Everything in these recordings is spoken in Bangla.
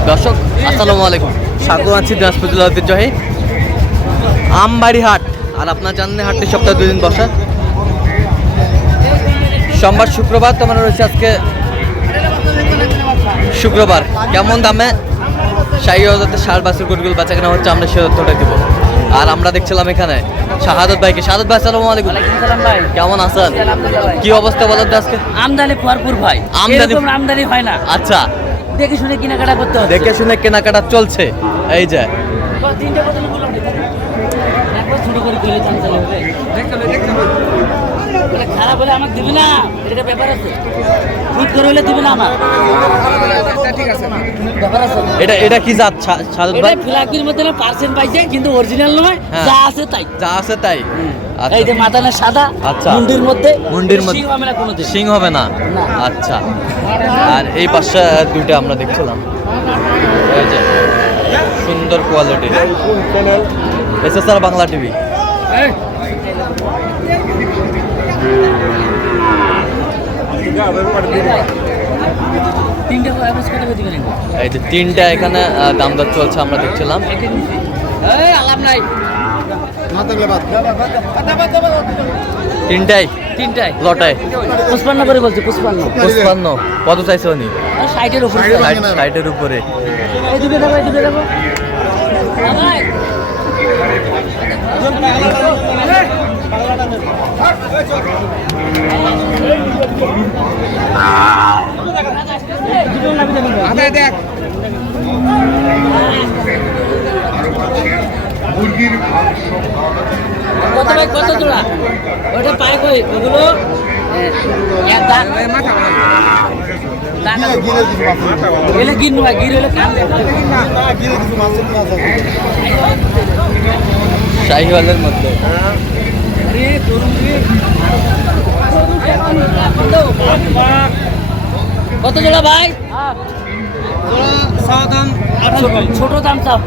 দর্শক আসসালামু আলাইকুম। স্বাগত আছি দিনাজপুর জেলা ঐতিহ্যবাহী আমবাড়ি হাট আর আপনার জানেন হাটটি সপ্তাহে দুই দিন বসা। সোমবার শুক্রবার তোমার রয়েছে আজকে শুক্রবার। কেমন দামে শাহী হাজাতে ষাট বাসের গরুগুলো বেচা কেনা হচ্ছে আমরা সে তথ্যটা দিব। আর আমরা দেখছিলাম এখানে শাহাদত ভাইকে। শাহাদত ভাই আসসালামু আলাইকুম। সালাম ভাই। কেমন আছেন? কি অবস্থা বলেন আজকে? আমদানি ভরপুর ভাই। আমদানি- আমদানি হয় না। আচ্ছা। দেখে শুনে কেনাকাটা করতে হবে দেখে শুনে কেনাকাটা চলছে। এই যে। তিনটা বোতল বললাম একবার ছোট করে করে চাঞ্চালে হবে। বলে খারাপ হলে আমাকে দিবি না। এটা ব্যাপার আছে। ঠিক করে হলে দিবি না আমার। এটা এটা কি জাত? ভাই মধ্যে পার্সেন্ট পাইছে কিন্তু অরিজিনাল নয়। হ্যাঁ। যা আছে তাই। যা আছে তাই। এই যে মাথানা সাদা আচ্ছা। মুন্ডির মধ্যে মুন্ডির মধ্যে। সিং হবে না কোনোদিন। সিং হবে না। আচ্ছা। আর এই পাশে দুইটা আমরা দেখছিলাম। এই যে সুন্দর quality S S Bangla TV. এই যে তিনটা এখানে দাম দর চলছে আমরা দেখছিলাম। এই আলাপ নাই। তিনটাই? তিনটায় লটায়? পুষ্পান্ন করে বলছি পুষ্পান্ন পঁচপান্ন। কত চাইছে উনি? ষাটের উপরে। ষাট- ষাটের উপরে। দুটো দেবো কত ভাই কত জোড়া? ওইটা পাই কই? ওগুলো? গেলে গিন নয় গির হলে শাহিওয়ালের মধ্যে। কত জোড়া ভাই? ছোট দাম চাও।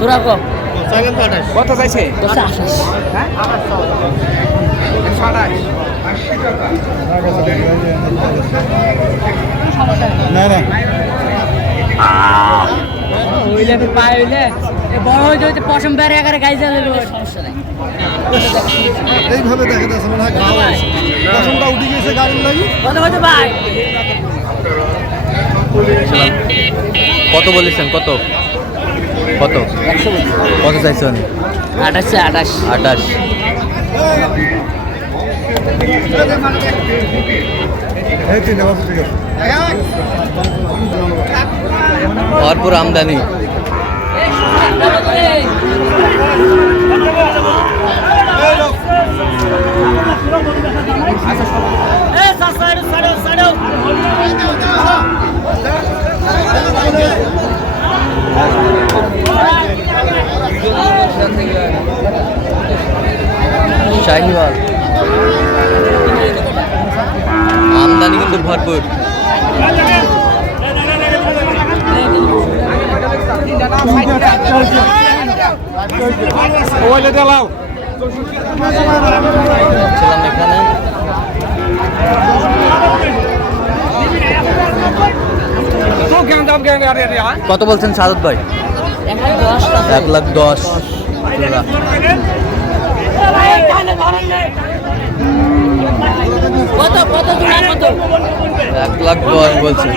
তোরা কম। কত চাইছে? দশটা আঠাশ। হইলে পায়ে হইলে বড় হয়ে যাবে পশম বেড়ে এগারে গাই যাবে সমস্যা নাই এইভাবে দেখা যাচ্ছে মনে হয় গাও উঠে গেছে গাড়ির লাগি। কত কত ভাই? কত বলেছেন কত? কত? কত চাইছে উনি আঠাশে আঠাশ আঠাশ ভরপুর আমদানি শাহিওয়াল আমদানি কিন্তু ভরপুর। ছিলাম এখানে। কত বলছেন সাদত ভাই? এক লাখ দশ। কত কত এক লাখ দশ বলছে।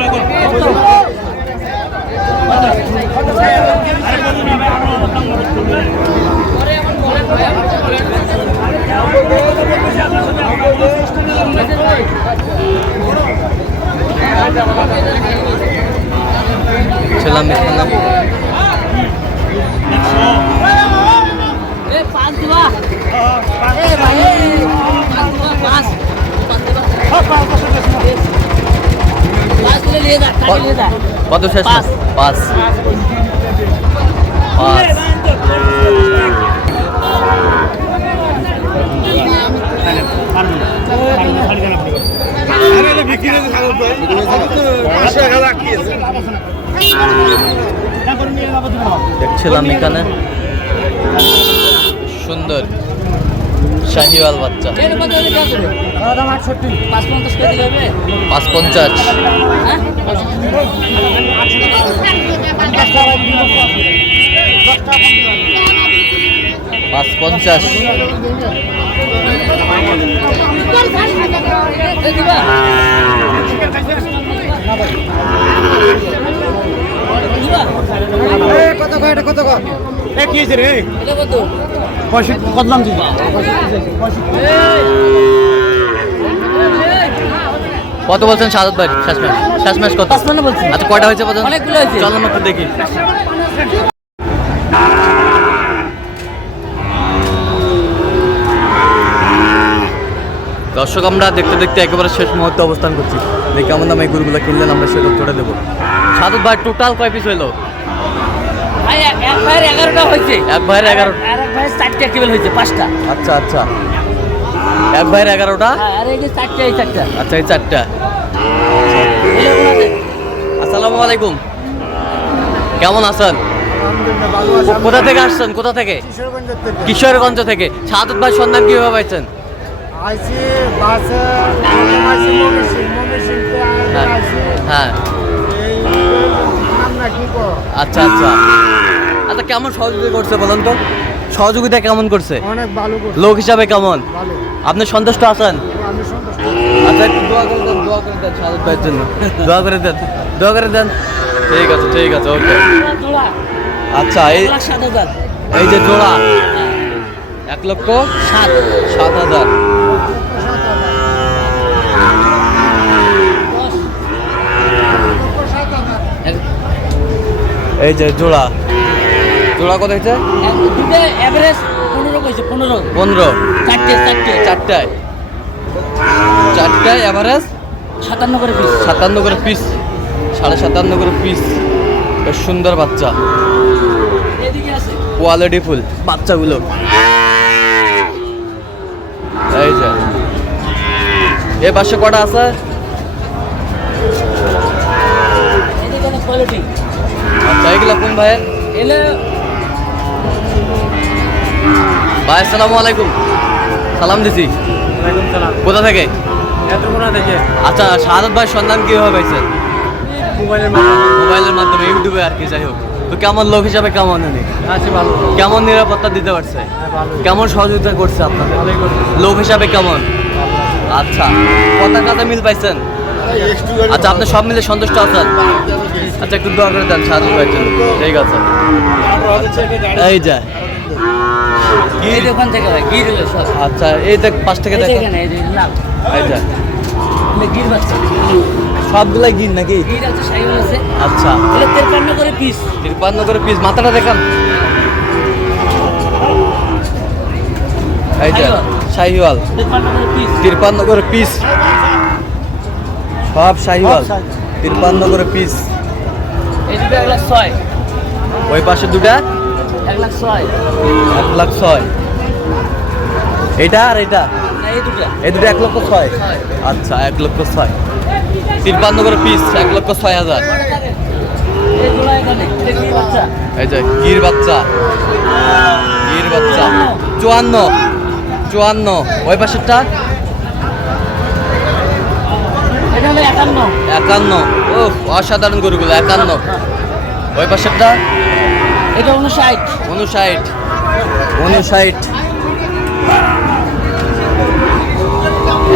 কত শেষ পাঁচ। পাঁচ পাঁচ আরে বিক্রি করে খাব ভাই 500 টাকা কি আছে দেখছিলাম এখানে। সুন্দর। শাহিওয়াল বাচ্চা। কত কত পাঁচ পঞ্চাশ পাঁচ পঞ্চাশ হ্যাঁ? কত কয় এটা কত কয় কি রে কত? পঁয়ষট্টি কত দাম কত বলছেন সাদত ভাই? শেষ ম্যাচ। শেষ ম্যাচ কত। আচ্ছা কয়টা হয়েছে পর্যন্ত অনেকগুলো হয়েছে। চলো না একটু দেখি। দর্শক আমরা দেখতে দেখতে একেবারে শেষ মুহূর্তে অবস্থান করছি। দেখি কেমন দামে এই গরুগুলো কিনলেন আমরা সেটা ধরে দেবো। সাদত ভাই টোটাল কয় পিস হইল? ভাই এক এক ভাইয়ের এগারোটা হয়েছে। এক ভাইয়ের এগারো আর এক ভাইয়ের চারটা কেবল হয়েছে পাঁচটা। আচ্ছা আচ্ছা। এক ভাইয়ের এগারোটা? হ্যাঁ, আর এই যে চারটা এই চারটা। আচ্ছা এই চারটা। আসসালামু আলাইকুম। কেমন আছেন? কোথা থেকে আসছেন? কোথা থেকে? কিশোরগঞ্জ থেকে। সাদত ভাই সন্ধান কীভাবে পাইছেন? হ্যাঁ হ্যাঁ। আচ্ছা আচ্ছা। আচ্ছা কেমন সহযোগিতা করছে বলুন তো? সহযোগিতা কেমন করছে? অনেক ভালো করছে। লোক হিসাবে কেমন? ভালো। আপনি সন্তুষ্ট আছেন? আচ্ছা একটু দোয়া করে দেন দোয়া করে দেন সাদত ভাইয়ের জন্য। দোয়া করে দেন দোয়া করে দেন। ঠিক আছে ঠিক আছে ওকে। আচ্ছা এই জোড়া সাত হাজার। এই যে জোড়া এক লক্ষ সাত সাত হাজার। এই যে জোড়া। জোড়া কত হয়েছে? এক- দুটো অ্যাভারেজ পনেরো কইছে পনেরো। পনেরো। চারটে চারটে। চারটায়। চারটায় অ্যাভারেজ সাতান্ন করে পিস সাতান্ন করে পিস সাড়ে সাতান্ন করে পিস বেশ সুন্দর বাচ্চা। কোয়ালিটি ফুল বাচ্চাগুলো। এই যে। এ পাশে কটা আছে? কোয়ালিটি আচ্ছা এগুলো কোন ভাইয়ের? এলে ভাই আসসালামু আলাইকুম। সালাম দিছি। কোথা থেকে? আচ্ছা শাহাদত ভাই সন্ধান কীভাবে পাইছেন? মোবাইলের মোবাইলের মাধ্যমে ইউটিউবে আর কি যাই হোক। তো কেমন লোক হিসাবে কেমন উনি? আছে ভালো। কেমন নিরাপত্তা দিতে পারছে? কেমন সহযোগিতা করছে আপনাদের? লোক হিসাবে কেমন? আচ্ছা। কথা কাটা মিল পাইছেন? আচ্ছা আপনি সব মিলে সন্তুষ্ট আছেন? আচ্ছা একটু দোয়া করে দেন শাহাদত ভাইয়ের জন্য। ঠিক আছে। এই যা। আচ্ছা এই দেখ পাশ থেকে দেখো। এই যে গির নাকি? আচ্ছা। এটা করে পিস তিরপান্ন করে পিস মাথাটা দেখান। এই যে শাহিওয়াল তেরপান্ন করে পিস তিরপান্ন করে পিস সব শাহিওয়াল। তিরপান্ন করে পিস দুটো এক লাখ ছয়। ওই পাশে দুটা? এক লাখ ছয়। এক লাখ ছয়। এটা আর এটা এই দুটো। এক লক্ষ ছয়? আচ্ছা এক লক্ষ ছয়। তিরপান্ন করে পিস এক লক্ষ ছয় হাজার। এই যে গির বাচ্চা। গির বাচ্চা। চুয়ান্ন। চুয়ান্ন। ওই পাশেরটা? একান্ন। একান্ন। ও অসাধারণ গরুগুলো একান্ন। ওই পাশেরটা? এটা উনষাট উনষাট উনষাট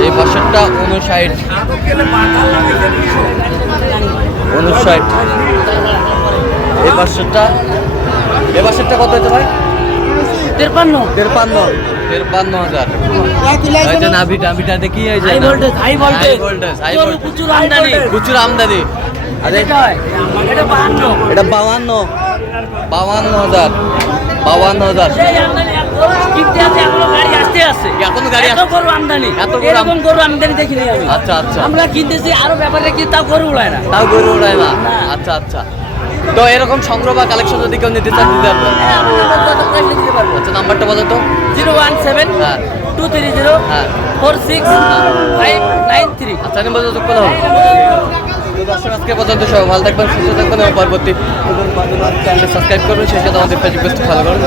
এই পাশেরটা উনষাট উনষাট এই পাশেরটা? এই পাশেরটা কত হতে ভাই? তেরপান্ন। তেরপান্ন। তেরপান্ন হাজার। যে নাভিটা দেখি high voltage high voltage high voltage প্রচুর আমদানি। প্রচুর আমদানি। এটা হয় বাউান্ন। বাউান্ন হাজার। বাউান্ন হাজার। এখনও গাড়ি এত। গরু আমদানি। এত এরকম গরু আমদানি দেখিনি আমি। আচ্ছা আচ্ছা। আমরা কিনতেছি আরও ব্যাপারে কি তাও গরু উড়ায় না। তাও গরু ওড়ায় না। আচ্ছা আচ্ছা। তো এরকম সংগ্রহ বা কালেকশন যদি কেউ নিতে চান দিতে পারবেন হ্যাঁ, আচ্ছা নাম্বারটা বলো তো। জিরো ওয়ান সেভেন হ্যাঁ। টু থ্রি জিরো হ্যাঁ। Four six five nine three. আচ্ছা আমি বলতে যোগ হবে তো আজকে পর্যন্ত সবাই ভালো থাকবেন, সুস্থ থাকবেন এবং পরবর্তী চ্যানেল সাবস্ক্রাইব করবেন। সেই সাথে আমাদের ফেসবুক ফলো করুন।